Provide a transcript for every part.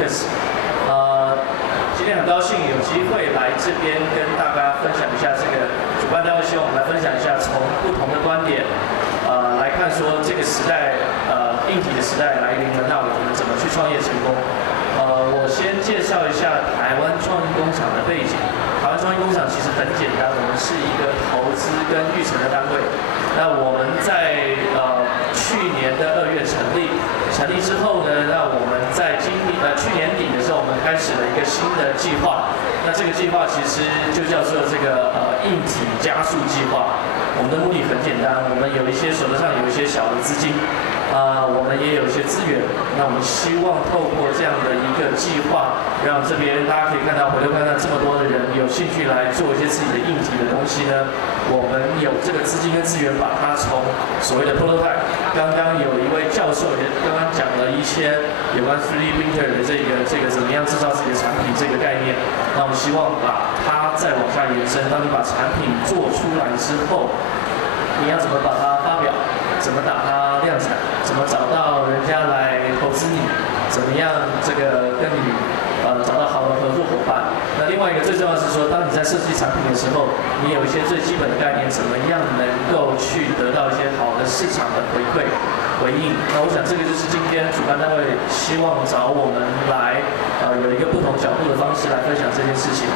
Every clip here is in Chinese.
Lucas。今天很高兴有机会来这边跟大家分享一下这个主办单位希望我们来分享一下从不同的观点，来看说这个时代，硬体的时代来临了，那我们怎么去创业成功？我先介绍一下台湾创意工厂的背景。台湾创意工厂其实很简单，我们是一个投资跟育成的单位。那我们在去年的2月成立之后呢，那我们在去年底的时候，我们开始了一个新的计划。那这个计划其实就叫做这个硬体加速计划。我们的目的很简单，我们有一些手头上有一些小的资金。我们也有一些资源，那我们希望透过这样的一个计划，让这边大家可以看到，回头看到这么多的人有兴趣来做一些自己的硬体的东西呢，我们有这个资金跟资源，把它从所谓的 prototype， 刚刚有一位教授也刚刚讲了一些有关 3D printer 的这个怎么样制造自己的产品这个概念，那我们希望把它再往下延伸，当你把产品做出来之后，你要怎么把它发表？怎么打它量产？怎么找到人家来投资你？怎么样这个跟你找到好的合作伙伴？那另外一个最重要的是说，当你在设计产品的时候，你有一些最基本的概念，怎么样能够去得到一些好的市场的回应？那我想这个就是今天主办单位希望找我们来有一个不同角度的方式来分享这件事情。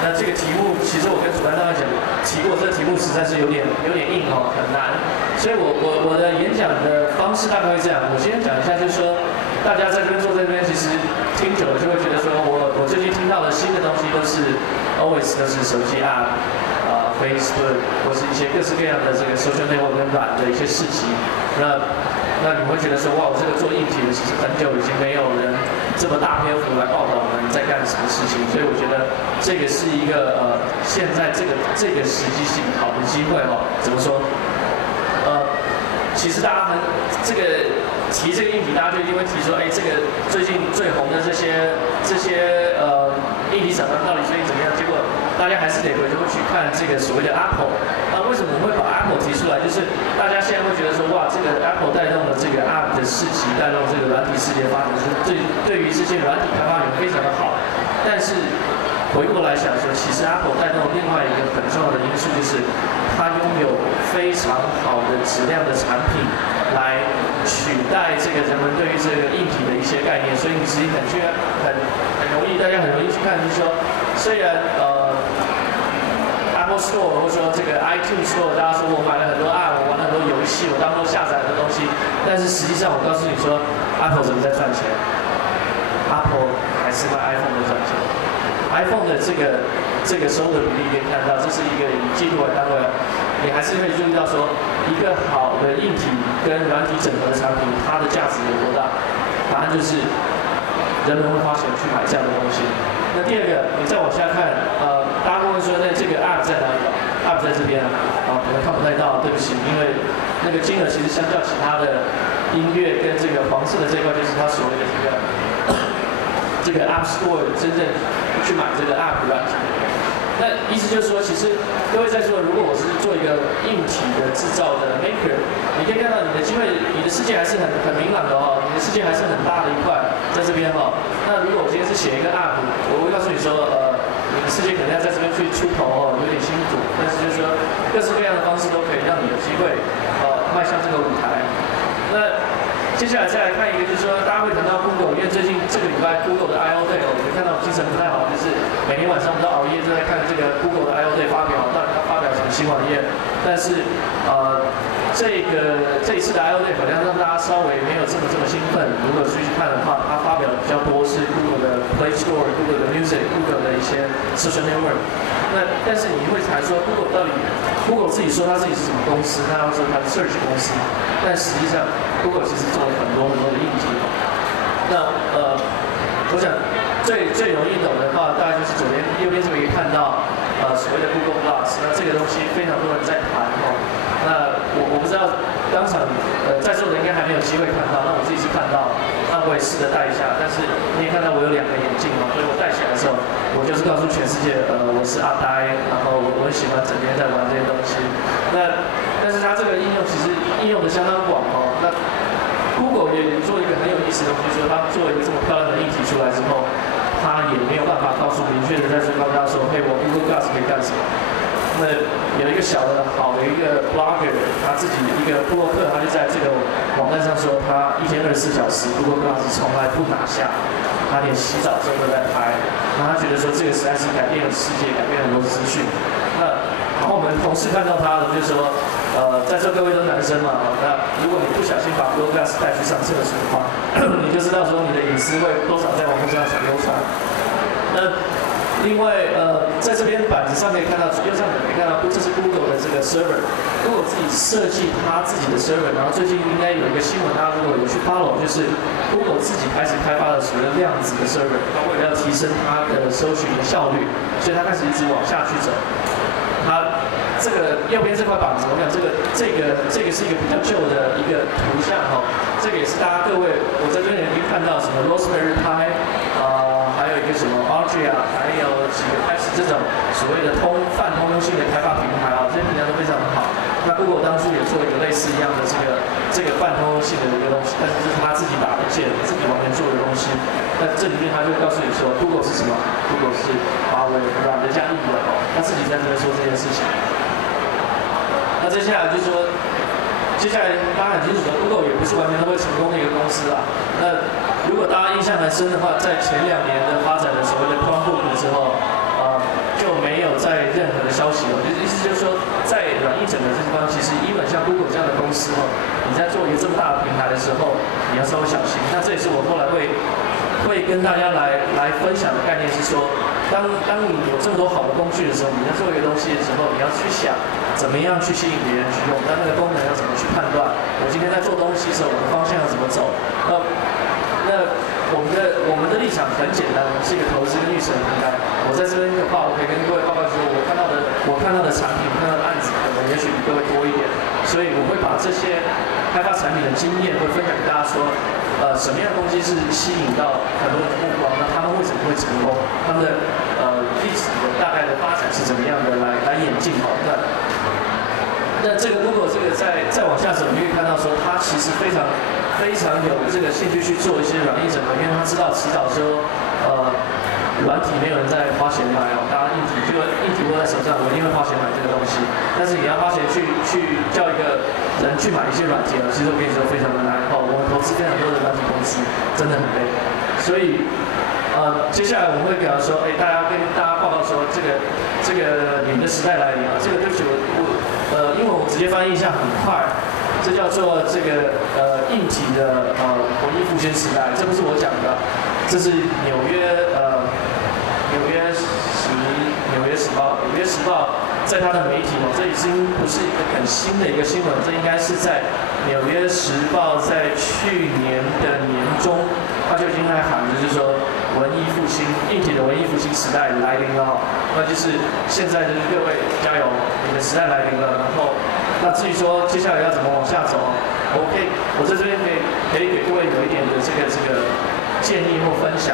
那这个题目，其实我跟主办单位提过，这个题目实在是有点硬哦，很难。所以我的演讲的方式大概会这样。我先讲一下，就是说，大家在这边坐在这边，其实听久了就会觉得说，我最近听到的新的东西都是 always 都是手机 app， Facebook 或是一些各式各样的这个 social network 跟软的一些事情。那你会觉得说，哇，我这个做硬体的，其实很久已经没有人这么大篇幅来报道我们在干什么事情，所以我觉得这个是一个现在这个时机是一个好的机会哦。怎么说？其实大家这个提这个硬体，大家就一定会提说，这个最近最红的这些硬体厂商到底最近怎么样？结果大家还是得回头去看这个所谓的 Apple。那为什么我们会把 Apple 提出来？就是大家现在会觉得说，哇，这个 Apple 带动了这个 App 的市集，带动这个软体世界发展，是对于这些软体开发人非常的好。但是回过来想说，其实 Apple 带动另外一个很重要的因素，就是它拥有非常好的质量的产品，来取代这个人们对于这个硬体的一些概念。所以你其实很容易，大家很容易去看，就是说，虽然Apple Store 或者说这个 iTunes Store， 大家说我买了很多 App， 我玩了很多游戏，我当中下载很多东西，但是实际上我告诉你说 ，Apple 怎么在赚钱 ？Apple 还是卖 iPhone 的赚钱。iPhone 的这个收入的比例可以看到，这是一个以季度为单位，你还是可以注意到说，一个好的硬体跟软体整合的产品，它的价值有多大？答案就是人们会花钱去买这样的东西。那第二个，你再往下看，大家会问说，那这个 App 在哪里 ？App 在这边可能看不太到，对不起，因为那个金额其实相较其他的音乐跟这个黄色的这一块，就是它所谓的这个 App Store 真正去买这个 App 软体。那意思就是说，其实各位在座，如果我是做一个硬体的制造的 maker， 你可以看到你的机会，你的世界还是很明朗的哦，你的世界还是很大的一块在这边哦。那如果我今天是写一个 App， 我会告诉你说，你的世界可能要在这边去出头哦，有点辛苦，但是就是说各式各样的方式都可以让你有机会迈向这个舞台。那接下来再来看一个，就是说大家会谈到 Google， 因为最近这个礼拜 Google 的 I/O Day， 你看到我精神不太好，就是每天晚上我们都熬夜都在看这个 Google 的 I/O Day 发表，到底它发表什么新网页。但是这一次的 I/O Day 好像让大家稍微没有这么兴奋。如果去看的话，它发表的比较多是 Google 的 Play Store、Google 的 Music、Google 的一些 social network。但是你会谈说 Google 自己说它自己是什么公司，它要说它是 Search 公司，但实际上 Google 其实做了很多的硬体。那我想最容易懂的话，大概就是右边这边可以看到所谓的 Google Plus， 那这个东西非常多人在谈哦。那我不知道当场在座的应该还没有机会看到，那我自己是看到，那我也试着戴一下。但是你也看到我有2个眼镜哦，所以我戴起来的时候，我就是告诉全世界，我是阿呆，然后我很喜欢整天在玩这些东西。但是它这个应用其实应用的相当广哦。那 Google 也做一个很有意思的东西，说它做一个这么漂亮的硬体出出来之后，他也没有办法告诉明确的在告诉他说，嘿，我 Google Glass 可以干什么？那有一个小的好的一个 blogger， 他自己一个部落客，他就在这个网站上说，他一天24小时 Google Glass 从来不拿下，他连洗澡之后都在拍。那他觉得说这个实在是改变了世界，改变了很多资讯。然后我们同事看到他了，就说，在座各位都男生嘛，那如果你不小心把 Google Glass 带去上厕所的话，你就知道说你的隐私会多少在网络上流传。那另外，在这边板子上可以看到，右上角可以看到，这是 Google 的这个 server，Google 自己设计它自己的 server， 然后最近应该有一个新闻，大家如果有去 follow， 就是 Google 自己开始开发了所谓的量子的 server， 它为了要提升它的搜寻的效率，所以它开始一直往下去走。它这个右边这块板子，我想这个是一个比较旧的一个图像哈，这个也是大家各位，我在这边已经看到什么 Raspberry Pi， 还有一个什么 Arduino， 还有几个开始这种所谓的泛通用性的开发平台啊，这些平台都非常的好。那 Google 当初也做一个类似一样的这个泛通用性的一个东西，但是这是他自己打的线，自己完全做的东西。那这里面他就告诉你说 ，Google 是什么 ？Google 是华为软的加硬的哦，他自己在这边说这件事情。那接下来就是说，接下来大家很清楚的 ，Google 也不是完全都会成功的一个公司啊。那如果大家印象还深的话，在前2年的发展的所谓的 Chromebook 之后，就没有再任何的消息了。意思就是说，在软硬整合这地方，其实even像 Google 这样的公司你在做一个这么大的平台的时候，你要稍微小心。那这也是我后来会跟大家来分享的概念是说，当你有这么多好的工具的时候，你在做一个东西的时候，你要去想怎么样去吸引别人去用，但那个功能要怎么去判断。我今天在做东西的时候，我的方向要怎么走？那我们的立场很简单，我们是一个投资跟预测的平台。我在这边的话，我可以跟各位报告说，我看到的产品，看到的案子，可能也许比各位多一点，所以我会把这些开发产品的经验会分享给大家说，什么样的东西是吸引到很多人的目光，那他们为什么会成功，他们的历史的大概的发展是怎么样的来演进好。那这个 Google 这个再往下走，你可以看到说，它其实非常有这个兴趣去做一些软硬整合，因为他知道迟早说，软体没有人在花钱买哦，大家硬体握在手上，我一定会花钱买这个东西。但是你要花钱去叫一个人去买一些软体其实我跟你说非常的难哦。我们投资非常多的软体公司，真的很累。所以接下来我们会给他说，大家跟大家报告说，这个你们的时代来临啊。这个对不起因为我直接翻译一下很快。这叫做这个硬体的文艺复兴时代，这不是我讲的，这是纽约时报在它的媒体这已经不是一个很新的一个新闻，这应该是在纽约时报在去年的年中，它就已经在喊，就是说文艺复兴硬体的文艺复兴时代来临了那就是现在就是各位加油，你的时代来临了，然后。那至于说接下来要怎么往下走我在这边可以给各位有一点的这个建议或分享。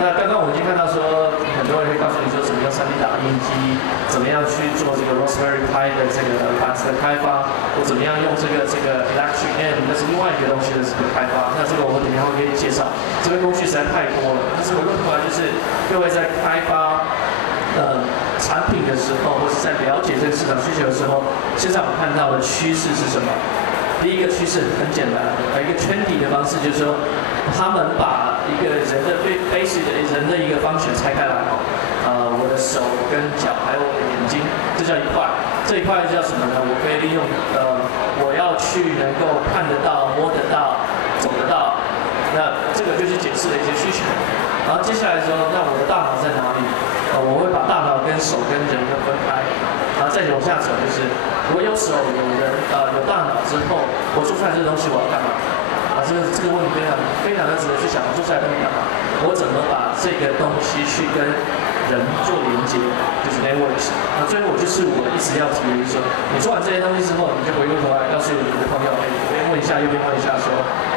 那刚刚我们已经看到说，很多人会告诉你说怎么用 3D 打印机，怎么样去做这个 Raspberry Pi 的这个板子的开发，或怎么样用这个 Electric M， 那是另外一个东西的这个开发。那这个我等一下会给你介绍，这边工具实在太多了。但是回过头来就是各位在开发产品的时候，或是在了解这个市场需求的时候，现在我们看到的趋势是什么？第一个趋势很简单，一个trendy的方式，就是说，他们把一个人的basic 的人的一个function拆开来我的手跟脚还有我的眼睛，这叫一块。这一块叫什么呢？我可以利用我要去能够看得到、摸得到、走得到，那这个就是解释了一些需求。然后接下来说，那我的大脑在哪里？我会把大脑跟手跟人都分开，然后再往下走，就是我有手有人有大脑之后，我做出来这个东西我要干嘛？这个问题非常的值得去想，我做出来东西干嘛？我怎么把这个东西去跟人做连接，就是 networks。那最后就是我一直要提的就是说，你做完这些东西之后，你就回过头来告诉你的朋友，左边问一下，右边问一下说，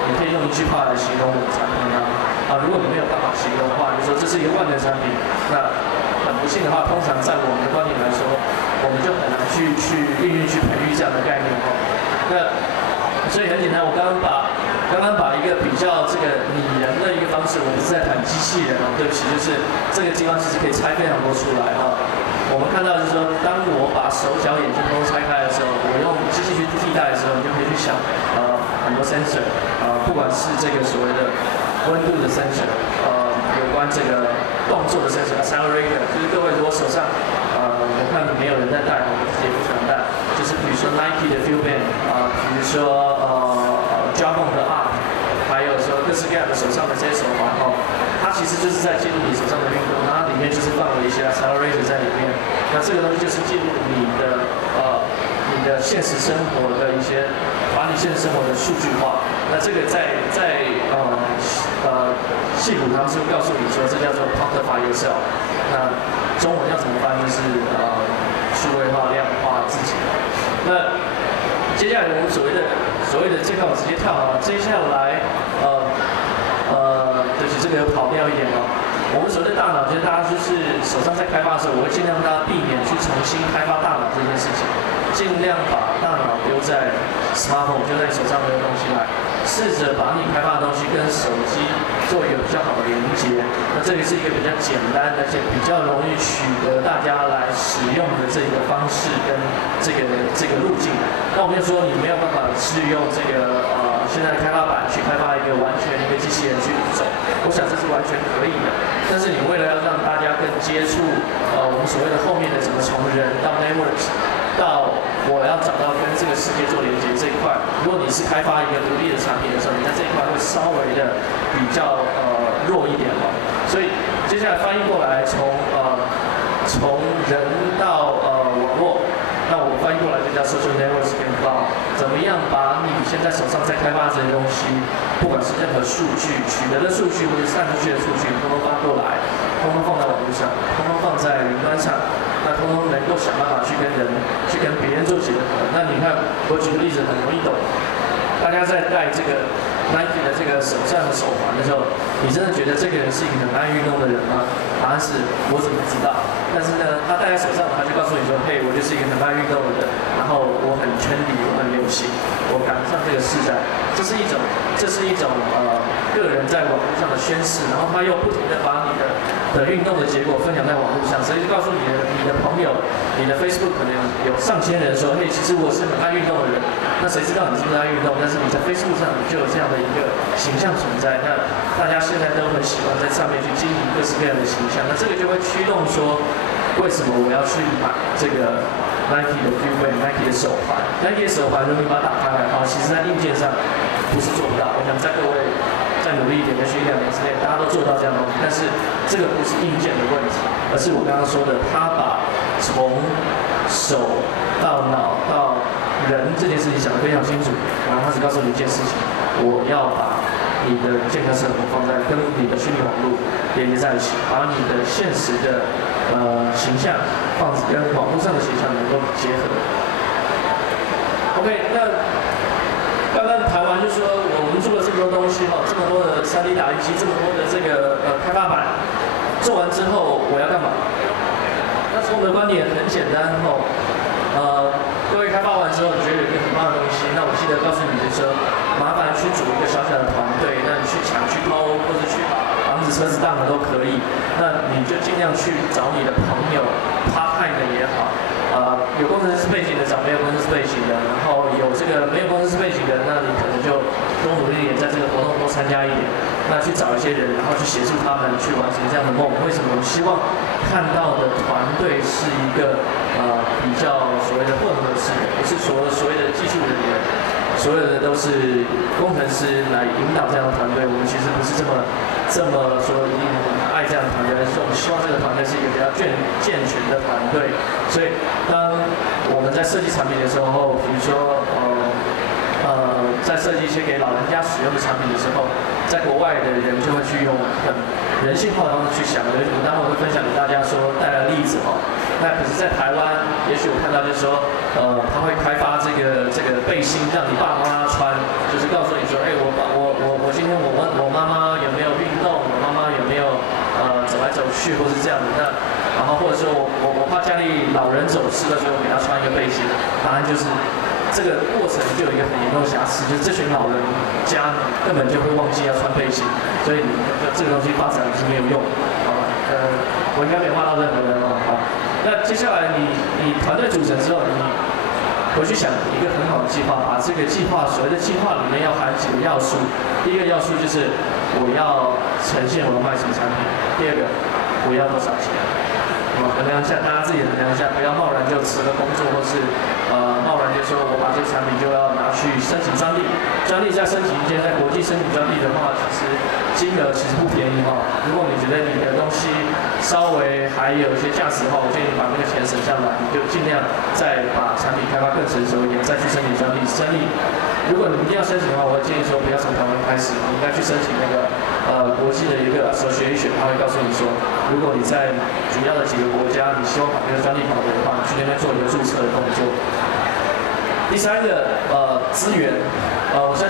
你可以用一句话来形容我的产品如果你没有办法形容的话，你说这是一个万能产品，那很不幸的话，通常在我们的观点来说，我们就很难去运用去培育这样的概念那所以很简单，我刚刚刚刚把一个比较这个拟人的一个方式，我不是在谈机器人哦，对不起，就是这个地方其实可以拆非常多出来哈。我们看到就是说，当我把手脚眼睛都拆开的时候，我用机器去替代的时候，你就可以去想很多 sensor， 不管是这个所谓的温度的 sensor， 有关这个动作的 sensor accelerator， 就是各位如果手上我看没有人在戴，我自己也不喜欢戴，就是比如说 Nike 的 Feel Band， 比如说Jawbone 的 Arc， 还有说各式各样的手上的这些手环哦，它其实就是在记录你手上的运动，然后里面就是放了一些 accelerator 在里面，那这个东西就是记录你的现实生活的一些，把你现实生活的数据化。那这个在矽谷他们是告诉你说，这叫做 quantify yourself。那中文要怎么翻就是数位化、量化自己。那接下来我们所谓的这块我直接跳啊，接下来对不起，这个有跑掉一点哦。我们所谓的大脑，就是大家就是手上在开发的时候，我会尽量让大家避免去重新开发大脑这件事情，尽量把大脑丢在 smartphone， 就在你手上的东西来，试着把你开发的东西跟手机做一个比较好的连接。那这里是一个比较简单而且比较容易取得大家来使用的这个方式跟这个路径。那我们就说你没有办法是用这个现在的开发版去开发一个完全一个机器人去走，我想这是完全可以的。但是你为了要让大家更接触我们所谓的后面的怎么从人到 networks， 到我要找到跟这个世界做连接这一块，如果你是开发一个独立的产品的时候，你在这一块会稍微的比较弱一点哦。所以接下来翻译过来，从人到网络，那我翻译过来就叫 social networks 跟 cloud， 怎么样把你现在手上在开发这些东西，不管是任何数据取得的数据或者散出去的数据，通通发过来，通通放在网络上，通通放在云端上，那通通能够想办法去跟别人做结合。那你看，我举个例子很容易懂，大家在戴这个 Nike 的这个手上的手环的时候，你真的觉得这个人是一个很爱运动的人吗？答案是我怎么知道？但是呢，他戴在手上，他就告诉你说，嘿，我就是一个很爱运动的人，然后我很trendy，我很流行，我赶不上这个时代。这是一种个人在网络上的宣示，然后他又不停地把你的运动的结果分享在网络上，所以就告诉你的朋友，你的 Facebook 可能有上千人说，嘿，其实我是很爱运动的人。那谁知道你是不是爱运动？但是你在 Facebook 上就有这样的一个形象存在，那大家现在都很喜欢在上面去经营各式各样的形象，那这个就会驱动说，为什么我要去买这个 Nike 的 Feel Band、Nike 的手环？Nike 的手环，如果你把它打开来其实在硬件上不是做不到。我想在各位再努力一点，也许1-2年之内，大家都做到这样的东西，但是这个不是硬件的问题，而是我刚刚说的，他把从手到脑到人这件事情想得非常清楚，然后他只告诉你一件事情：我要把你的健康生活放在跟你的虚拟网络连接在一起，把你的现实的形象跟网络上的形象能够结合。OK， 那刚刚谈完就说我们做了这么多东西这么多的3D 打印机，这么多的这个开发板，做完之后我要干嘛？那从我的观点很简单各位开发完之后，你觉得有一个很棒的东西，那我记得告诉你的时候，麻烦去组一个小小的团队，那你去抢、去偷，或者去把房子、车子当了都可以。那你就尽量去找你的朋友 part time 的也好，有工程师背景的找没有工程师背景的，然后有这个没有工程师背景的，那你可能就多努力一点，在这个活动多参加一点。那去找一些人，然后去协助他们去完成这样的梦。为什么？我希望看到的团队是一个比较所谓的混合式的，不是所谓的技术人员，所有的都是工程师来引导这样的团队。我们其实不是这么说一定爱这样的团队，而是我们希望这个团队是一个比较健全的团队。所以当我们在设计产品的时候，比如说在设计一些给老人家使用的产品的时候，在国外的人就会去用很人性化的方式去想。我待会会分享给大家说带来的例子那可是，在台湾，也许我看到就是说，他会开发这个背心，让你爸爸妈妈穿，就是告诉你说，我今天我问我妈妈有没有运动，我妈妈有没有走来走去，或是这样的。那然后或者说我怕家里老人走失的时候，给他穿一个背心，答案就是这个过程就有一个很严重的瑕疵，就是这群老人家根本就会忘记要穿背心，所以这个东西发展是没有用，好吧？我应该没骂到任何人哦，好。那接下来你团队组成之后，你回去想一个很好的计划，把这个计划所谓的计划里面要含几个要素，第一个要素就是我要呈现我要卖什么产品，第二个我要多少钱。衡量一下，大家自己衡量一下，不要贸然就辞了工作，或是贸然就说我把这个产品就要拿去申请专利，专利再申请一件，在国际申请专利的话，其实金额其实不便宜哈。如果你觉得你的东西稍微还有一些价值的话，我建议把那个钱省下来，你就尽量再把产品开发更成熟一点，再去申请专利。如果你一定要申请的话，我会建议说不要从台湾开始，你应该去申请那个国际的一个association，他会告诉你说，如果你在主要的几个国家，你希望把这个专利保留的话，你去那边做一个注册的动作。第三个资源，我相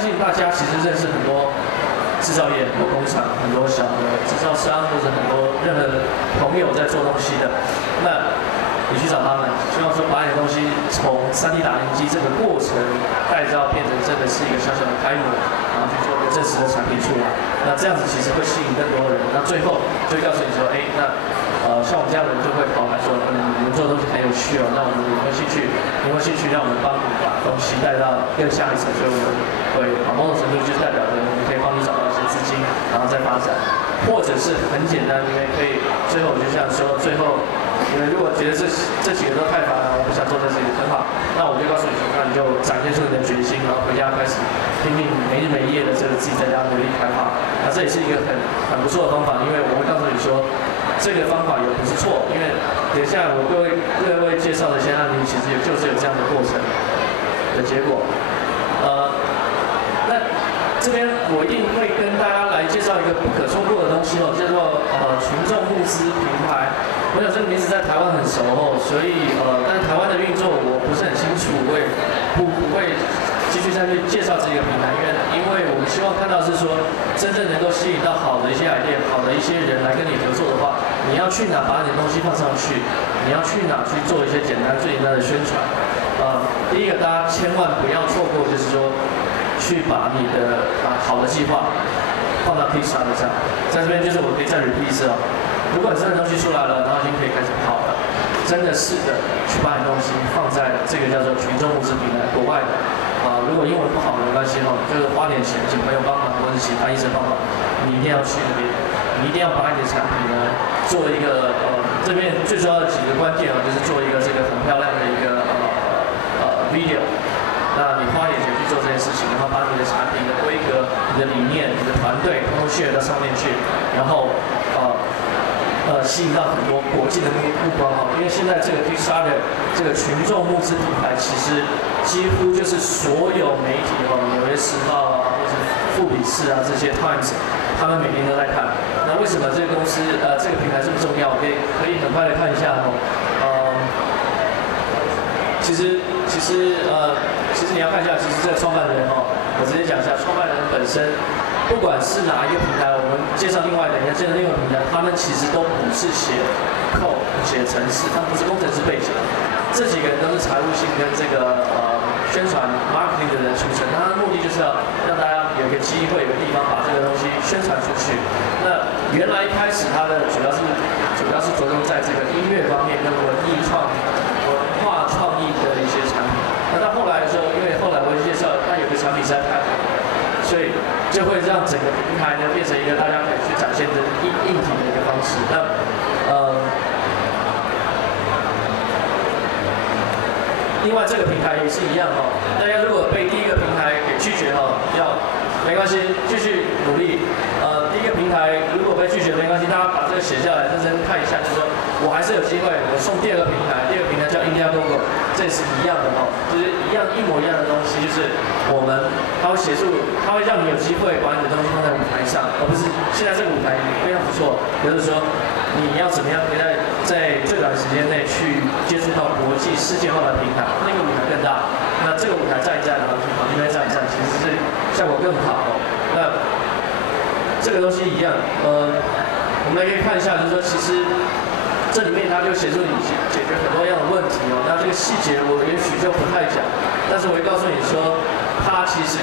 信大家其实认识很多制造业、很多工厂、很多小的制造商或者很多任何朋友在做东西的，那你去找他们，希望说把你的东西从3D 打印机这个过程改造变成真的是一个小小的开模，然后去做一个真实的产品出来。那这样子其实会吸引更多的人。那最后就会告诉你说，那像我们这样的人就会跑来说，你们做的东西很有趣哦，那我们有没有兴趣？有没有兴趣让我们帮你把东西带到更下一层？所以我们会某种程度就代表着我们可以帮你找到一些资金，然后再发展。或者是很简单，因为可以最后我就像说，最后你们如果觉得这几个都太烦了，我不想做这些很好，那我就告诉你说，那你就展现出你的决心，然后回家开始拼命没日没夜的自己在家努力开发。那这也是一个很不错的方法，因为我会告诉你说，这个方法也不是错，因为等一下我各位介绍的一些案例，其实也就是有这样的过程的结果。那这边我一定会跟大家来介绍一个不可错过的东西哦，叫做群众募资平台。我想这个名字在台湾很熟哦，所以但是台湾的运作我不是很清楚，我也不会继续再去介绍这个平台，因为我们希望看到是说真正能够吸引到好的一些 idea， 好的一些人来跟你合作的话，你要去哪把你的东西放上去，你要去哪去做一些最简单的宣传。第一个大家千万不要错过，就是说去把你的好的计划放到 Kickstarter 上，在这边就是我可以再 repeat 一次哦。如果你真的东西出来了，然后已经可以开始跑了，真的试着去把你东西放在这个叫做群众募资平台，国外的。如果英文不好没关系哈，就是花点钱请朋友帮忙，或者请翻译生帮忙，你一定要去那边，你一定要把你的产品呢做一个这边最主要的几个关键就是做一个这个很漂亮的一个video。那你花点钱去做这件事情，然后把你的产品的规格、你的理念、你的团队通通 share 到上面去，然后吸引到很多国际的目光哈，因为现在这个 Kickstarter 这个群众募资平台，其实几乎就是所有媒体哦，纽约时报啊，或者富比士啊这些 Times， 他们每天都在看。那为什么这个公司这个平台这么重要？可以很快的看一下哦。其实你要看一下，其实这个创办人哦，我直接讲一下，创办人本身。不管是哪一个平台，我们介绍另外的，人家介绍另外一个平台，他们其实都不是写code、写程式，他们不是工程师背景，这几个人都是财务性跟这个宣传 marketing 的人出身，他的目的就是要让大家有一个机会、有个地方把这个东西宣传出去。那原来一开始他的主要是着重在这个音乐方面跟文化创意的一些产品。那到后来的时候，因为后来我会介绍，他有个产品实在太好，所以就会让整个平台呢变成一个大家可以去展现的硬体的一个方式。那另外这个平台也是一样哦，大家如果被第一个平台给拒绝哦，没关系，继续努力。第一个平台如果被拒绝没关系，大家把这个写下来，认真看一下，就是说我还是有机会，我送第二个平台，第二个平台叫 Indiegogo， 这也是一样的哦，就是一模一样的东西，就是它会协助，它会让你有机会把你的东西放在舞台上，而不是现在这个舞台非常不错，就是说你要怎么样可以在最短时间内去接触到国际世界化的平台，那个舞台更大，那这个舞台站一站，然后去旁边站一站，其实是效果更好哦。那这个东西一样，我们来可以看一下，就是说其实这里面它就协助你解决很多样的问题哦。那这个细节我也许就不太讲，但是我会告诉你说，它其实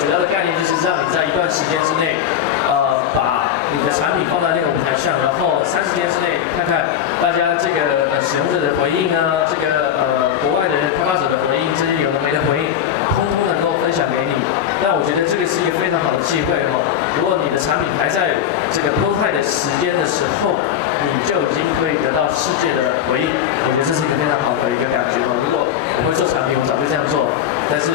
主要的概念就是让你在一段时间之内，把你的产品放在那个舞台上，然后30天之内看看大家这个使用者的回应啊，这个国外的开发者的回应，这些有的没的回应，通通能够分享给你。那我觉得这个是一个非常好的机会哦。如果你的产品还在这个 prototype 的时间的时候，你就已经可以得到世界的回应，我觉得这是一个非常好的一个感觉哦。如果我会做产品，我早就这样做，但是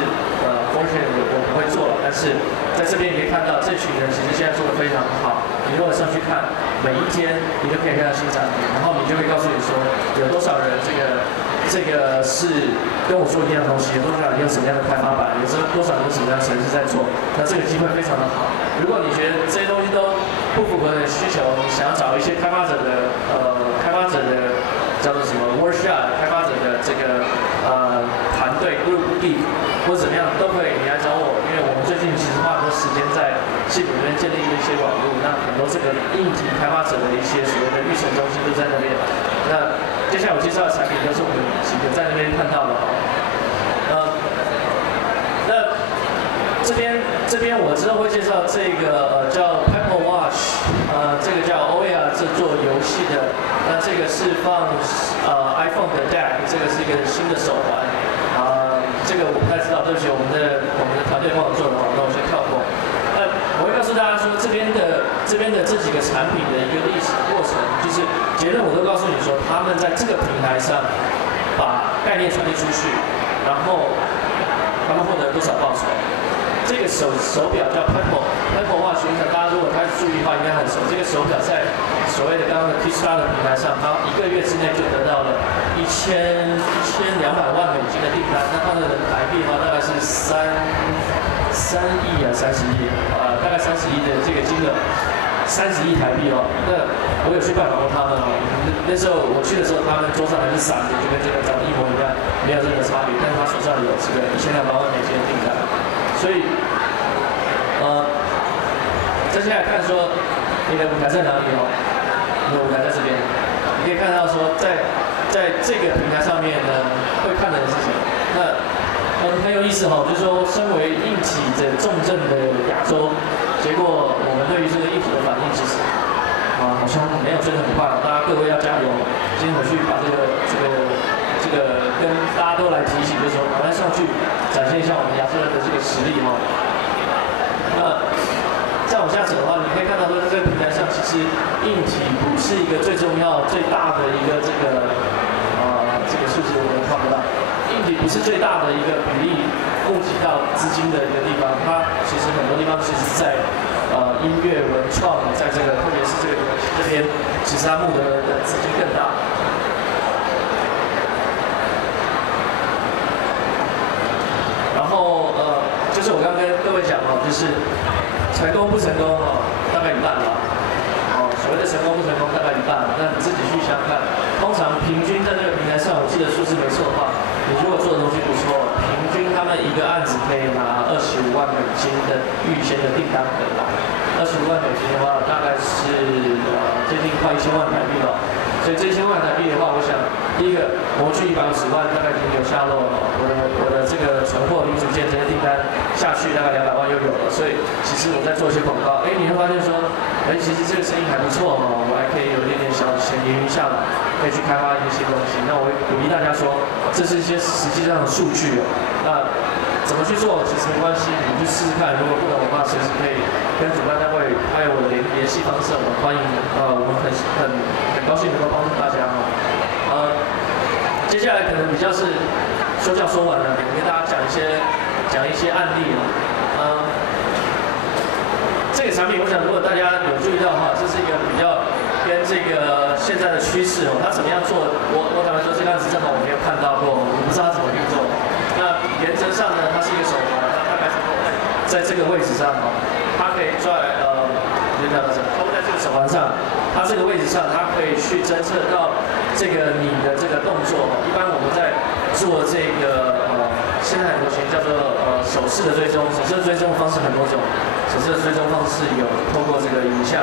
fortunately 我不会做了。但是在这边你可以看到，这群人其实现在做的非常好。你如果上去看，每一天你都可以看到新产品，然后你就会告诉你说，有多少人这个是跟我说一样的东西，有多少人用什么样的开发板，有多少人用什么样的程式在做，那这个机会非常的好。如果你觉得这些东西都不符合你的需求，你想要找一些开发者的叫做什么 workshop， 开发者的这个团队 group lead 或者怎么样都可以，你来找我，因为我们最近其实花很多时间在矽谷那边建立一些网络，那很多这个硬体开发者的一些所谓的预审中心都在那边。那接下来我介绍的产品都是我们几个在那边看到的那这边我之后会介绍这个叫 Apple Watch， 这个叫 OAR 是做游戏的，那这个是放iPhone 的 DAC， 这个是一个新的手环，这个我不太知道，对不起，我们的团队帮我做的，那我先跳过。那我会告诉大家说，这边的这几个产品的一个历史过程，就是结论我都告诉你说，他们在这个平台上把概念传递出去，然后他们获得多少报酬。这个手表叫 Apple Watch， 大家如果开始注意的话，应该很熟。这个手表在所谓的刚刚的 Kickstarter 平台上，它1个月之内就得到了1200万美金的订单。那它的台币的话，大概是3亿啊，30亿大概30亿的这个金额，30亿台币哦。那我有去拜访过他们哦。那时候我去的时候，他们桌上还是散的，就跟这个长得一模一样，没有任何差别。但是他手上有这个1200万美金的订单。所以，接下来看说你的舞台在哪里哦？你的舞台在这边，你可以看到说在这个平台上面呢，会看的人是谁？那很有意思哈，就是说，身为硬体的重镇的亚洲，结果我们对于这个硬体的反应其实好像没有追得很快，大家各位要加油！今天回去把这个跟大家都来提醒，就是说赶快上去展现一下我们亚洲人的这个实力哈。那再往下走的话，你可以看到说，在这个平台上，其实硬体不是一个最重要、最大的一个这个数字，我们看不到。硬体不是最大的一个比例募集到资金的一个地方，它其实很多地方其实在音乐文创，在这个特别是这个游戏这边，其实它募得的资金更大。然后就是我刚跟各位讲哦，就是成功不成功哦，大概一半吧。所谓的成功不成功大概一半，那你自己去想看。通常平均在这个平台上，我记得数字没错的话，你如果做的东西不错，平均他们一个案子可以拿25万美金的预先的订单回来。25万美金的话，大概是接近快1000万台币了。所以这1000万台币的话，我想第一个模具150万大概已经有下落了，我的这个存货零组件这些订单下去大概200万又有了，所以其实我在做一些广告，你会发现说，其实这个生意还不错哦，我还可以有一点点小钱盈余下来，可以去开发一些东西。那我会鼓励大家说，这是一些实际上的数据哦。那怎么去做其实没关系，你去试试看。如果不懂的话，随时可以跟主办单位还有我的联系方式，我们欢迎。我们很高兴能够帮助大家哦。接下来可能比较是说教说完了，跟大家讲一些案例哦。这个产品，我想如果大家有注意到的话，这是一个比较跟这个现在的趋势哦，它怎么样做？我坦白说，这个案子正好我没有看到过，我不知道它怎么运作。那原则上呢，它是一个手环，它大概是在这个位置上哦，它可以在扣在这个手环上，它这个位置上，它可以去侦测到这个你的这个动作。一般我们在做这个现在很流行叫做手势的追踪，手势的追踪方式很多种。手势的追踪方式有透过这个影像，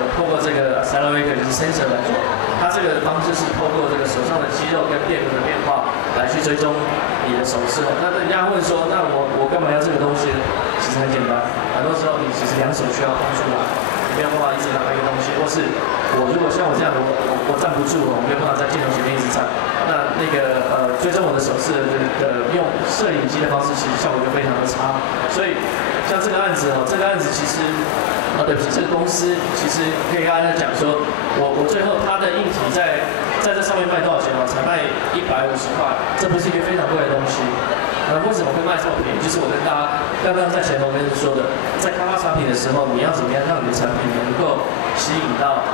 有透过这个 accelerator 就是 sensor 来做。它这个方式是透过这个手上的肌肉跟电流的变化来去追踪你的手势。那人家问说，那我干嘛要这个东西？其实很简单，很多时候你其实两手需要空出来，你没有办法一直拿一个东西，或是我如果像我这样，我站不住，我没有办法在镜头前面一直站。那个追踪我的手势的用摄影机的方式，其实效果就非常的差。所以像这个案子这个案子其实。对不起，这个公司其实可以跟大家讲说，我最后它的硬体在这上面卖多少钱才卖150块，这不是一个非常贵的东西。为什么会卖这么便宜？就是我跟大家刚刚在前头跟说的，在开发产品的时候，你要怎么样让你的产品能够吸引到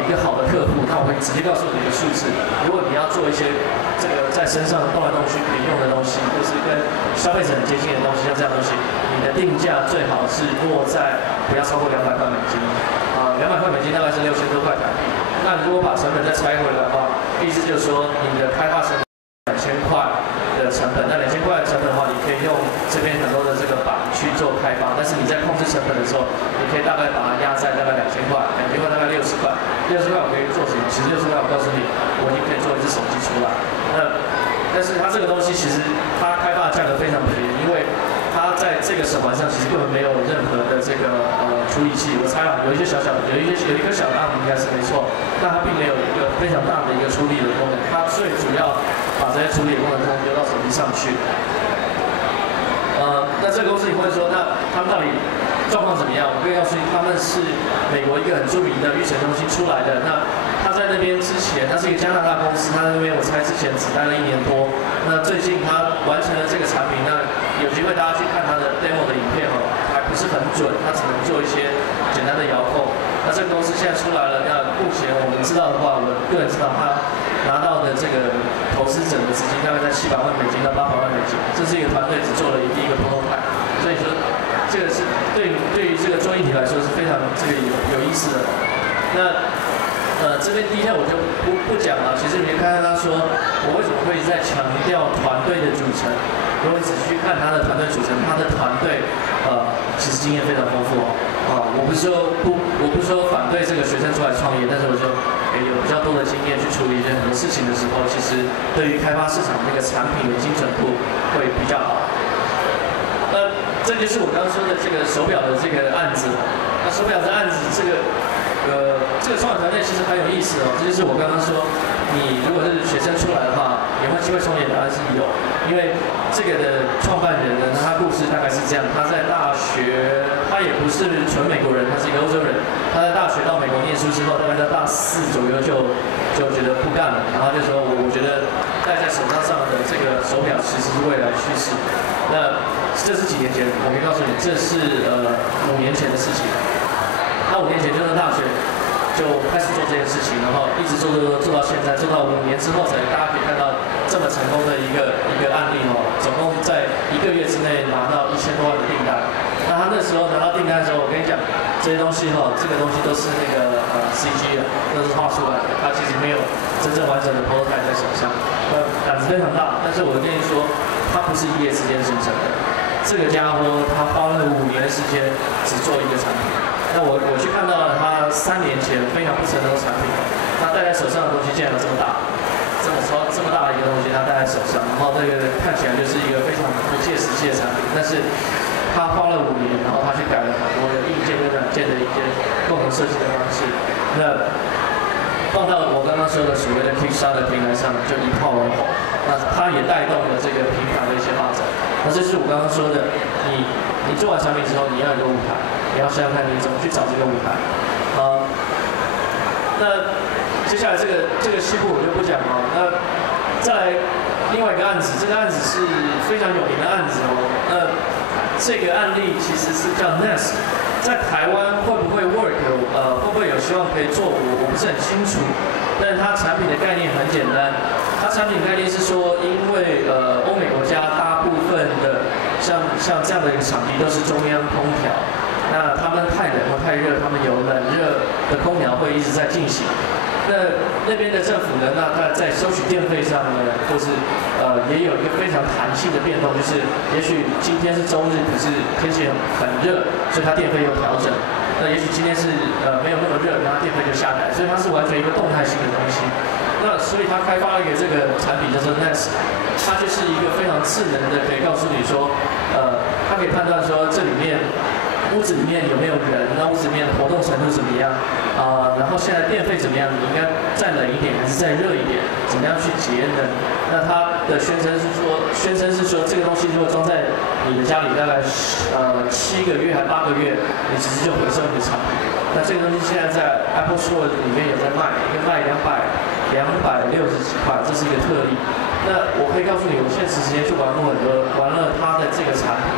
一个好的客户？那我会直接告诉你一个数字。如果你要做一些这个在身上动来动去可以用的东西，或是跟消费者很接近的东西，像这样东西，你的定价最好是落在不要超过200块美金，200块美金大概是6000多块台币。那如果把成本再拆回来的话，意思就是说你的开发成本2000块的成本，那2000块的成本的话，你可以用这边很多的这个板去做开发，但是你在控制成本的时候，你可以大概把它压在大概2000块，2000块大概60块，60块我可以做什么？其实60块我告诉你，我已经可以做一只手机出来。但是它这个东西其实它开发的价格非常便宜，因为它在这个手环上其实根本没有任何的这个处理器。我猜啦，有一颗小的 ARM 应该是没错，但它并没有一个非常大的一个处理的功能。它最主要把这些处理的功能丢到手机上去。那这个公司你会说，那他们到底状况怎么样？我可以告诉你，他们是美国一个很著名的预审中心出来的。那他在那边之前，他是一个加拿大公司，他在那边我猜之前只待了1年多。那最近他完成了这个产品，那有机会大家去看他的 demo 的影片还不是很准，他只能做一些简单的遥控。那这个公司现在出来了，那目前我们知道的话，我个人知道他拿到的这个投资者的资金大概在700万美金到800万美金，这是一个团队只做了第一个 prototype， 所以说这个是对于这个做硬体来说是非常这个有意思的。那这边第一下我就不讲了。其实你可以看到他说，我为什么会在强调团队的组成？如果你仔细去看他的团队组成，他的团队其实经验非常丰富我不是说反对这个学生出来创业，但是我说有比较多的经验去处理一些很多事情的时候，其实对于开发市场那个产品的精准度会比较好。这就是我刚刚说的这个手表的这个案子。那手表的案子这个创业团队其实很有意思这就是我刚刚说，你如果是学生出来的话，有没有机会创业？答案是有，因为这个的创办人呢，他故事大概是这样：他在大学，他也不是纯美国人，他是一个欧洲人。他在大学到美国念书之后，大概在大4左右就觉得不干了，然后就说我觉得戴在手上的这个手表其实是未来趋势。那这是几年前，我可以告诉你，这是5年前的事情。他5年前就上大学，就开始做这件事情，然后一直做到现在，做到5年之后才大家可以看到这么成功的一个案例总共在1个月之内拿到1000多万的订单。那他那时候拿到订单的时候，我跟你讲，这些东西这个东西都是那个CG 都是画出来的，他其实没有真正完整的 prototype 在手上。胆子非常大，但是我跟你说，他不是一夜之间形成的。这个家伙他花了5年的时间只做一个产品。那我去看到了他3年前非常不成功的产品，他戴在手上的东西竟然有这么大，这么大的一个东西他戴在手上，然后这个看起来就是一个非常不切实际的产品，但是他花了5年，然后他去改了很多的硬件跟软件的一些共同设计的方式，那放到我刚刚说的所谓的 Kickstarter 平台上就一炮而红，那它也带动了这个平台的一些发展。那这是我刚刚说的，你做完产品之后，你要有一个舞台，你要想想看你怎么去找这个舞台。那接下来这个西部我就不讲了。那再来另外一个案子，这个案子是非常有名的案子那这个案例其实是叫 Nest， 在台湾会不会 work？会不会有希望可以做？我不是很清楚。但是它产品的概念很简单，它产品概念是说，因为欧美国家大部分的像这样的一个场地都是中央空调，那他们太冷或太热，他们有冷热的空调会一直在进行。那边的政府呢，那它在收取电费上呢，或是也有一个非常弹性的变动，就是也许今天是周日，可是天气很热，所以它电费有调整。那也许今天是没有那么热，然后电费就下来，所以它是完全一个动态性的东西。那所以它开发了一个这个产品叫做 Nest， 它就是一个非常智能的，可以告诉你说，它可以判断说这里面屋子里面有没有人，那屋子里面的活动程度怎么样，然后现在电费怎么样，你应该再冷一点还是再热一点，怎么样去节能？那它的宣称是说这个东西如果装在你的家里大概7个月还8个月，你其实就回收你的产品。那这个东西现在在 Apple Store 里面有在卖，一个卖260几块，这是一个特例。那我可以告诉你，我现实时间去玩过很多，玩了它的这个产品，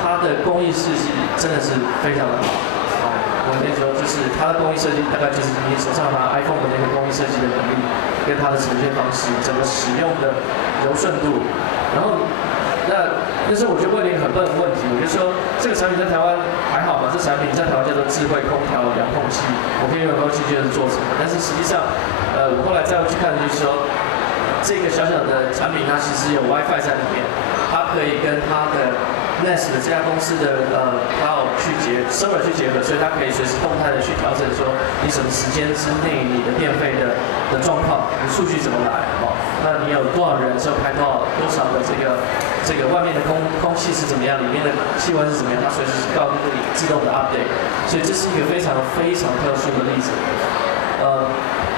它的工艺设计真的是非常的好。我跟你说，就是它的工艺设计大概就是你手上拿 iPhone 的那个工艺设计的能力，跟它的呈现方式，整个使用的柔顺度，然后。但是我就问了一个很笨的问题，我就说这个产品在台湾还好吗？这产品在台湾叫做智慧空调遥控器，我可以用遥控器就是做什么？但是实际上，我后来再去看，就是说这个小小的产品它其实有 WiFi 在里面，它可以跟它的 Nest 的这家公司的cloud 去server 去结合，所以它可以随时动态的去调整说你什么时间之内你的电费的状况，你数据怎么来哦？那你有多少人就拍多少的这个外面的空气是怎么样，里面的气温是怎么样，它随时告诉你自动的 update， 所以这是一个非常特殊的例子。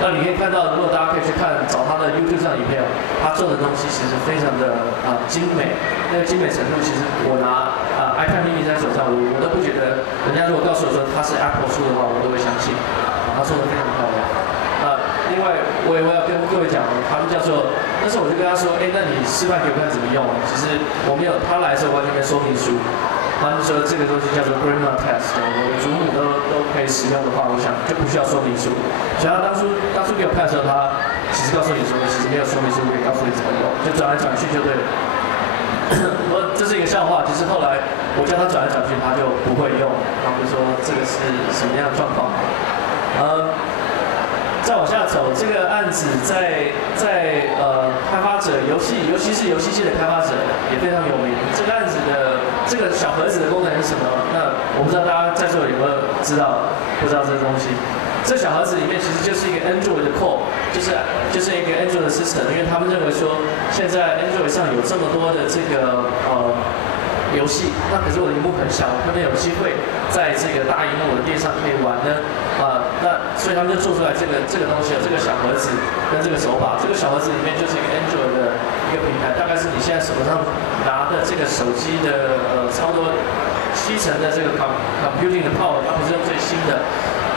那你可以看到，如果大家可以去找他的 YouTube 上影片，他做的东西其实非常的精美，那个精美程度，其实我拿iPad mini 在手上，我都不觉得，人家如果告诉我说它是 Apple 出的话，我都会相信，他做的非常漂亮。另外我要跟各位讲，他们叫做，那时候我就跟他说，那你示范给我看怎么用。其实我没有，他来的时候完全没说明书。他就说这个东西叫做 Grandma Test， 我的祖母都可以使用的话，我想就不需要说明书。所以他当初给我看的时候，他其实告诉你说，其实没有说明书可以告诉你怎么用，就转来转去就对了。这是一个笑话，就是后来我叫他转来转去，他就不会用，然后就说这个是什么样的状况？再往下走，这个案子在开发者尤其是游戏界的开发者也非常有名。这个案子的这个小盒子的功能是什么？那我不知道大家在座有没有知道？不知道这个东西？这小盒子里面其实就是一个 Android 的 core， 就是一个 Android 的 system， 因为他们认为说现在 Android 上有这么多的这个游戏，那可是我的荧幕很小，可能有机会在这个大荧幕的电视上可以玩呢，那所以他们就做出来这个东西，这个小盒子跟这个手把，这个小盒子里面就是一个 Android 的一个平台，大概是你现在手上拿的这个手机的差不多70%的这个 computing 的 power， 它不是用最新的，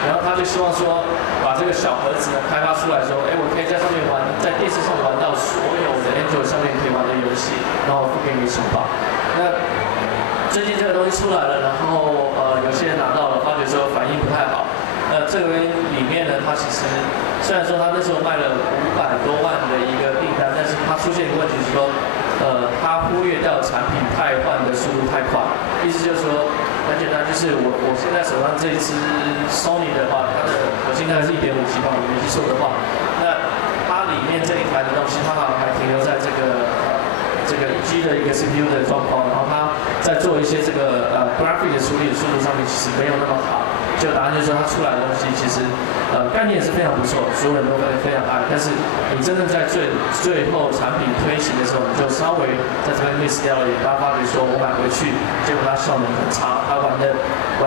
然后他就希望说把这个小盒子呢开发出来说，我可以在上面玩，在电视上玩到所有的 Android 上面可以玩的游戏，然后付给你手把。那最近这个东西出来了，然后有些人拿到了，发觉说反应不太好。这个里面呢，它其实虽然说它那时候卖了500多万的一个订单，但是它出现一个问题是说，它忽略掉产品汰换的速度太快。意思就是说，很简单，就是我现在手上这一支 Sony 的话，它的核心大概是1.5G 吧，我没记错的话，那它里面这一台的东西，它好像还停留在这个1G 的一个 CPU 的状况，然后它在做一些这个graphic 的处理的速度上面，其实没有那么好。就答案就是说，它出来的东西其实概念是非常不错，所有人都非常爱。但是你真的在最后产品推行的时候，你就稍微在这边 miss 掉了，大家发觉说我买回去，结果它效能很差，它玩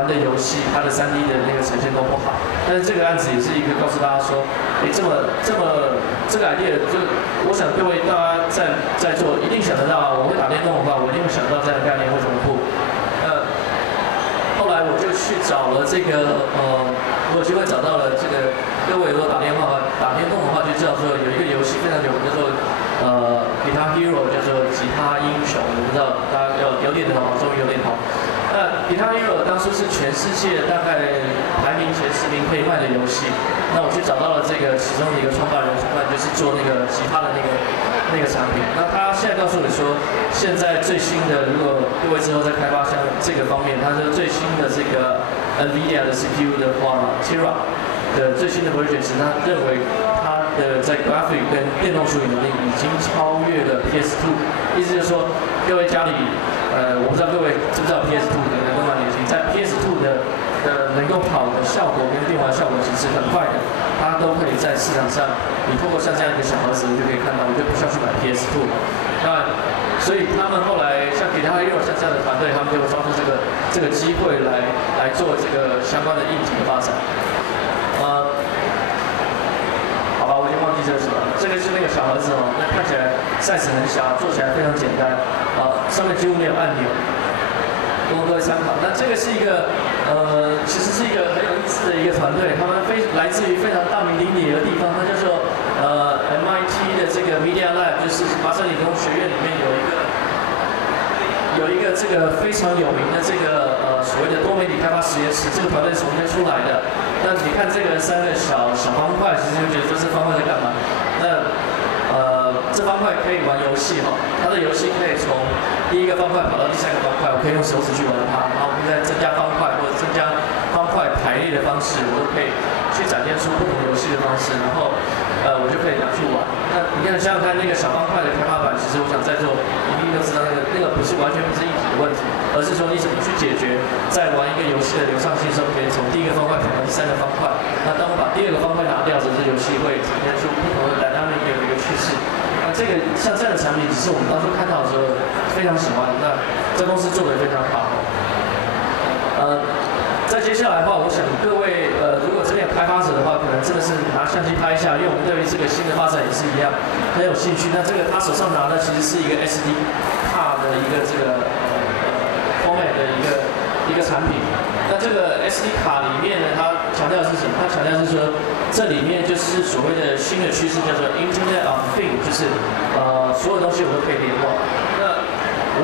的游戏，它的3D 的那个呈现都不好。但是这个案子也是一个告诉大家说，这个 idea 就我想各位大家在做一定想得到，我会打电动的话，我一定会想到这样的概念为什么不？后来我就去找了这个我有机会找到了这个，各位如果打电动的话，就知道说有一个游戏非常有名，叫做Guitar Hero， 叫做吉他英雄。我不知道大家有点头吗？终于有点头。那 Guitar Hero 当初是全世界大概排名前10名可以卖的游戏。那我去找到了这个其中的一个创办人，就是做那个吉他的那个产品。那他现在告诉你说，现在最新的，如果各位之后在开发像这个方面，他说最新的这个 NVIDIA 的 CPU 的话 ，Tera 的最新的 version， 是他认为它的在 graphic 跟电动处理能力已经超越了 PS2。意思就是说，各位家里，我不知道各位知不知道 PS2 可能都蛮年轻，在 PS2 的的能够跑的效果跟电玩效果其实很快的，它都可以在市场上，你透过像这样一个小盒子，你就可以看到，你就不需要去买 PS2 了。那所以他们后来像给他也有像这样的团队，他们就抓住这个机会来做这个相关的硬体的发展。好吧，我已经忘记这个什么了。这个是那个小盒子哦，那看起来 size 很小，做起来非常简单，上面几乎没有按钮，供各位参考。那这个是一个其实是一个很有意思的一个团队，他们来自于非常大名鼎鼎的地方，它叫做MIT 的这个 Media Lab， 就是麻省理工学院里面有一个这个非常有名的这个所谓的多媒体开发实验室，这个团队是从那边出来的。那你看这个3个小方块，其实就觉得这方块在干嘛？那这方块可以玩游戏哈，它的游戏可以从第一个方块跑到第3个方块，我可以用手指去玩它，然后我们再增加方块或者增加方块排列的方式，我都可以去展现出不同游戏的方式，然后我就可以拿去玩。那你看想想看，那个小方块的开发板，其实我想在座一定都知道，那个完全不是硬体的问题，而是说你怎么去解决在玩一个游戏的流畅性时候，可以从第一个方块跑到第3个方块。那当我把第2个方块拿掉，这游戏会呈现出不同的 dynamic 的一个趋势。那这个像这样的产品，只是我们当初看到的时候非常喜欢，那这公司做得非常好。再接下来的话，我想各位如果这边有开发者的话，可能真的是拿相机拍一下，因为我们对于这个新的发展也是一样很有兴趣。那这个他手上拿的其实是一个 SD 卡的一个这个format 的一个产品。那这个 SD 卡里面呢，它强调的是什么？它强调是说，这里面就是所谓的新的趋势，叫做 Internet of Things， 就是所有东西我都可以联网。那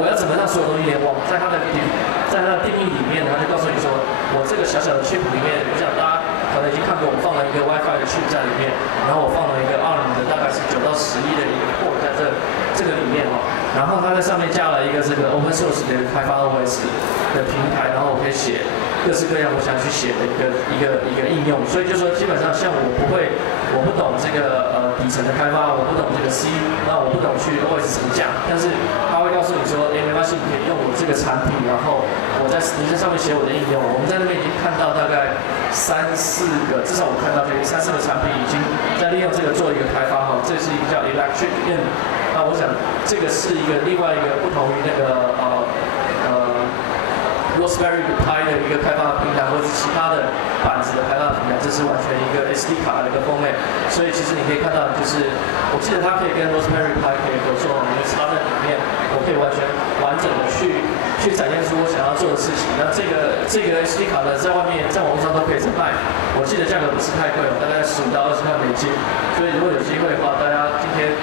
我要怎么让所有东西联网？在它的定义里面，它就告诉你说，我这个小小的 chip 里面，我想大家可能已经看过，我放了一个 WiFi 的 chip 在里面，然后我放了一个ARM 的大概是9到11的一个 port 在这个里面哦，然后它在上面加了一个这个 open source 的开发 OS 的平台，然后我可以写各式各样我想去写的一个应用，所以就说基本上像我不懂这个底层的开发，我不懂这个 C， 那我不懂去 OS 怎么讲，但是他会告诉你说，没关系，你可以用我这个产品，然后我在你在上面写我的应用。我们在那边已经看到大概3、4个，至少我看到这3、4个产品已经在利用这个做一个开发哈。这是一个叫 Electric In， 那我想这个是另外一个不同于那个Raspberry Pi 的一个开发平台，或者是其他的板子的开发平台，这是完全一个 SD 卡的一个format。所以其实你可以看到，就是我记得它可以跟 Raspberry Pi 可以合作，因为插在里面，我可以完全完整的去展现出我想要做的事情。那这个 SD 卡呢，在网络上都可以在卖，我记得价格不是太贵，大概15到20块美金。所以如果有机会的话，大家今天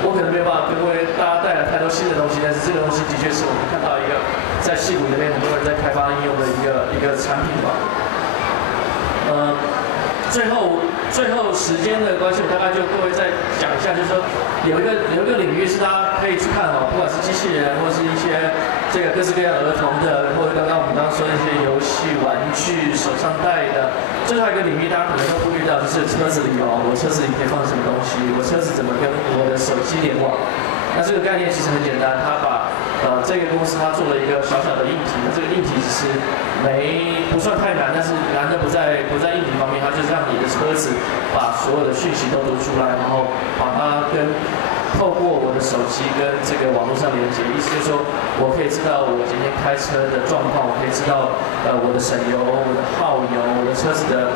我可能没有办法跟大家带来太多新的东西，但是这个东西的确是我们看到一个在矽谷里面很多人在开发应用的一个产品吧。最后时间的关系，我大概就各位再讲一下，就是说有一个领域是大家可以去看哦，不管是机器人或是一些这个各式各样儿童的，或者我们刚刚说的一些游戏玩具、手上戴的。最后一个领域大家可能都不遇到，就是车子里哦，我车子里可以放什么东西，我车子怎么跟我的手机联网。那这个概念其实很简单，它把这个公司它做了一个小小的硬体，那这个硬体其实不算太难，但是难的不在硬体方面，它就是让你的车子把所有的讯息都读出来，然后把它透过我的手机跟这个网络上连接，意思就是说我可以知道我今天开车的状况，我可以知道我的省油、我的耗油、我的车子的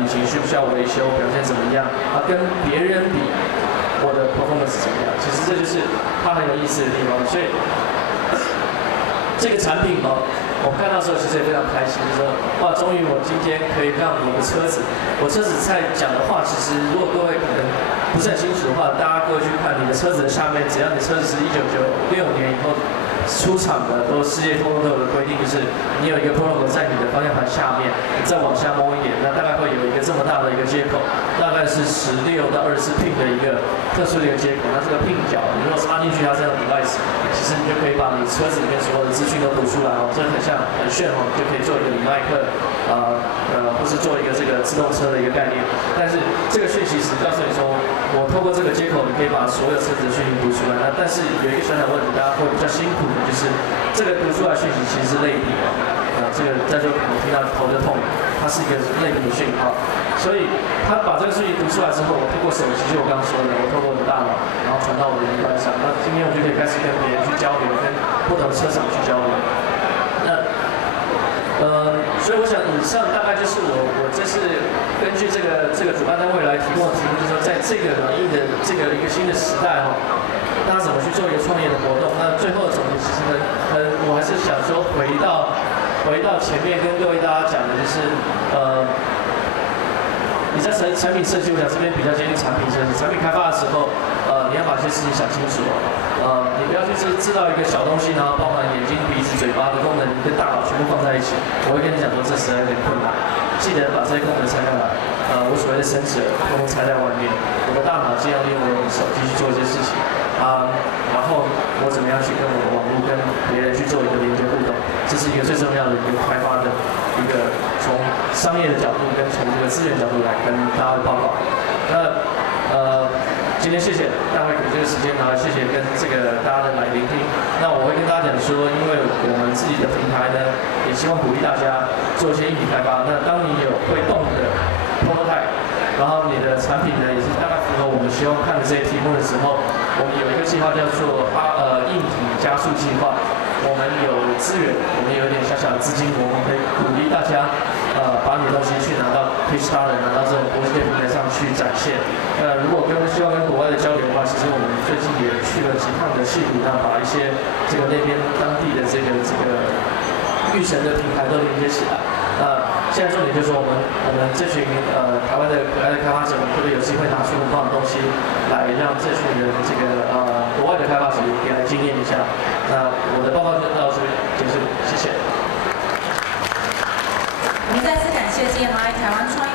引擎需不需要维修，表现怎么样，跟别人比我的 performance 怎么样？其实这就是它很有意思的地方。所以这个产品哦，我看到的时候其实也非常开心，就是说哇，终于我今天可以让我的车子在讲的话，其实如果各位可能不是很清楚的话，大家各位去看你的车子的下面，只要你车子是1996年以后出厂的，世界通通都有的规定，就是你有一个 protocol 在你的方向盘下面，你再往下摸一点，那大概会有一个这么大的一个接口，大概是16到24 pin 的一个特殊的一个接口。那这个 pin 角，你如果插进去它这样的 device， 其实你就可以把你车子里面所有的资讯都读出来哦，这很炫哦，你就可以做一个李麦克或是做一个这个自动车的一个概念。但是这个讯息只告诉你说，我透过这个接口，你可以把所有车子的讯息读出来。那但是有一个小小问题，大家会比较辛苦的，就是这个读出来讯息其实是类比哦，这个大家就可能听到头就痛，它是一个类比的讯号。所以他把这个讯息读出来之后，我透过手机，就我刚刚说的，我透过我的大脑，然后传到我的云端上。那今天我就可以开始跟别人去交流，跟不同的车厂去交流。那所以我想以上大概就是我这是根据这个主办单位来提供的题目，就是说在这个软硬的这个一个新的时代哈，大家怎么去做一个创业的活动？那最后的总结其实我还是想说回到前面跟各位大家讲的，就是你在产品设计，我想这边比较接近产品设计。产品开发的时候，你要把这些事情想清楚。你不要去制造一个小东西，然后包含眼睛、鼻子、嘴巴的功能跟大脑全部放在一起。我会跟你讲说，这实在有点困难。记得把这些功能拆开来。我所谓的生词通通拆在外面。我的大脑尽量利用我的手机去做一些事情。然后我怎么样去跟我的网络跟别人去做一个连接互动，这是一个最重要的一个开发的一个从商业的角度跟从这个资源角度来跟大家的报告。那今天谢谢大会给这个时间，然后谢谢跟这个大家的来聆听。那我会跟大家讲说，因为我们自己的平台呢，也希望鼓励大家做一些硬体开发。那当你有会动的 prototype， 然后你的产品呢也是大概符合我们希望看的这些题目的时候，我们有一个计划叫做硬体加速计划。我们有资源，我们有一点小小的资金，我们可以鼓励大家把你的东西去拿到 Kickstarter， 拿到这种国际的平台上去展现。如果希望跟国外的交流的话，其实我们最近也去了几趟的矽谷，那把一些那边当地的这个育成的品牌都连接起来。现在重点就是说，我们这群台湾的可爱的开发者，会不会有机会拿出很棒的东西来让这群人国外的开发者也来经验一下。那我的报告就到这边结束，谢谢。我们再次感谢今天来台湾创业。